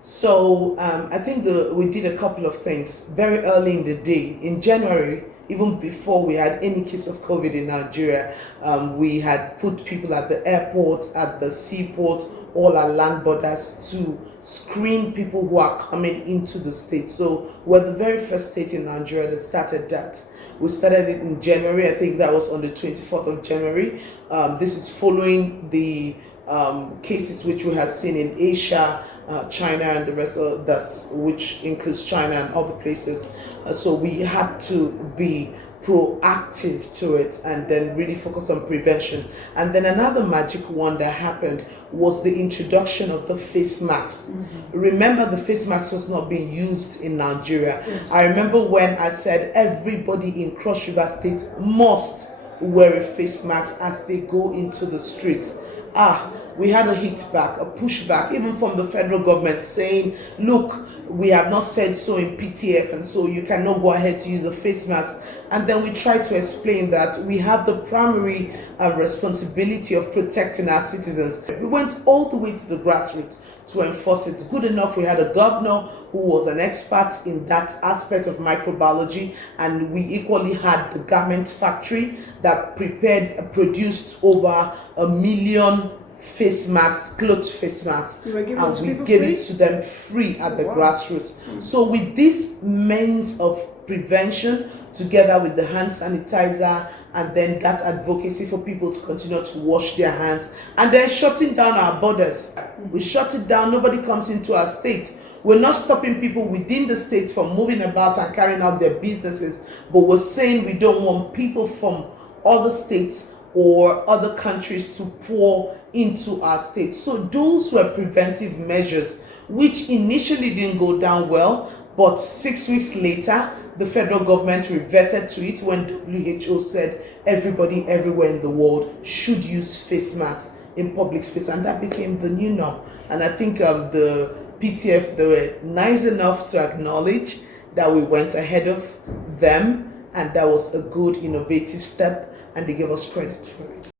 So I think we did a couple of things very early in the day. In January, even before we had any case of COVID in Nigeria, we had put people at the airport, at the seaport, all our land borders to screen people who are coming into the state. So we're the very first state in Nigeria that started that. We started it in January. I think that was on the 24th of January. This is following the cases which we have seen in Asia, China, and the rest of that, which includes China and other places. So we had to be proactive to it and then really focus on prevention. And then another magic one that happened was the introduction of the face masks. Remember, the face mask was not being used in Nigeria. I remember when I said everybody in Cross River State must wear a face mask as they go into the street. We had a hit back, a pushback, even from the federal government saying, look, we have not said so in PTF, and so you cannot go ahead to use a face mask. And then we tried to explain that we have the primary responsibility of protecting our citizens. We went all the way to the grassroots to enforce it. Good enough, we had a governor who was an expert in that aspect of microbiology, and we equally had the garment factory that produced over 1 million face masks, cloth face masks, and we gave it to them free at the grassroots. So with this means of prevention, together with the hand sanitizer, and then that advocacy for people to continue to wash their hands, and then shutting down our borders. We shut it down, nobody comes into our state. We're not stopping people within the state from moving about and carrying out their businesses, but we're saying we don't want people from other states or other countries to pour into our state. So those were preventive measures which initially didn't go down well, but 6 weeks later the federal government reverted to it when WHO said everybody everywhere in the world should use face masks in public space, and that became the new norm. And I think the PTF, they were nice enough to acknowledge that we went ahead of them, and that was a good innovative step, and they gave us credit for it.